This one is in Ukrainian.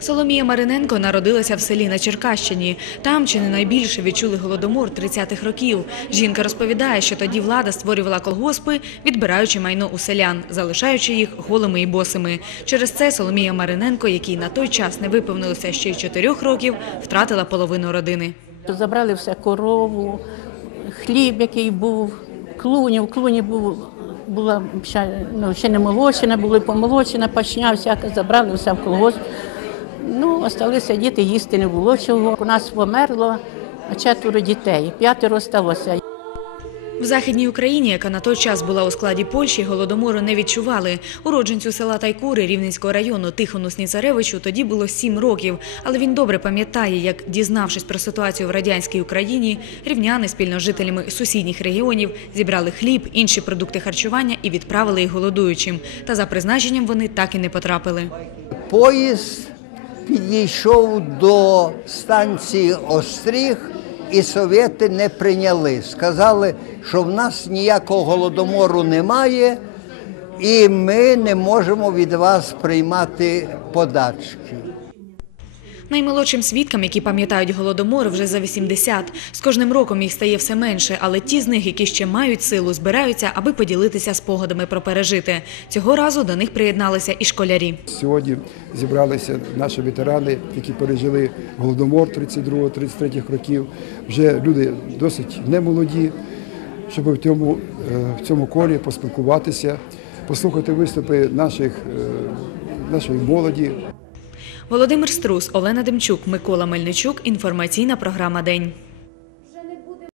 Соломія Мариненко народилася в селі на Черкащині. Там чи не найбільше відчули голодомор 30-х років. Жінка розповідає, що тоді влада створювала колгоспи, відбираючи майно у селян, залишаючи їх голими і босими. Через це Соломія Мариненко, якій на той час не виповнилося ще й чотирьох років, втратила половину родини. Забрали все корову, хліб, який був, клуні. В клуні був, була ще, ну, ще не молочина, були помолочена, пашня всяка, забрали все в колгосп. Ну, осталися діти, їсти не було чого. У нас померло четверо дітей, п'ятеро сталося. В Західній Україні, яка на той час була у складі Польщі, голодомору не відчували. Уродженцю села Тайкури Рівненського району Тихону Сніцаревичу тоді було сім років, але він добре пам'ятає, як, дізнавшись про ситуацію в радянській Україні, рівняни спільно з жителями сусідніх регіонів зібрали хліб, інші продукти харчування і відправили їх голодуючим. Та за призначенням вони так і не потрапили. Поїзд підійшов до станції Остріг, і совєти не прийняли. Сказали, що в нас ніякого голодомору немає, і ми не можемо від вас приймати подачки. Наймолодшим свідкам, які пам'ятають голодомор, вже за 80. З кожним роком їх стає все менше, але ті з них, які ще мають силу, збираються, аби поділитися спогадами про пережите. Цього разу до них приєдналися і школярі. Сьогодні зібралися наші ветерани, які пережили голодомор 32-33 років. Вже люди досить немолоді, щоб в цьому, е, в цьому колі поспілкуватися, послухати виступи наших, е, нашої молоді. Володимир Струс, Олена Демчук, Микола Мельничук. Інформаційна програма День.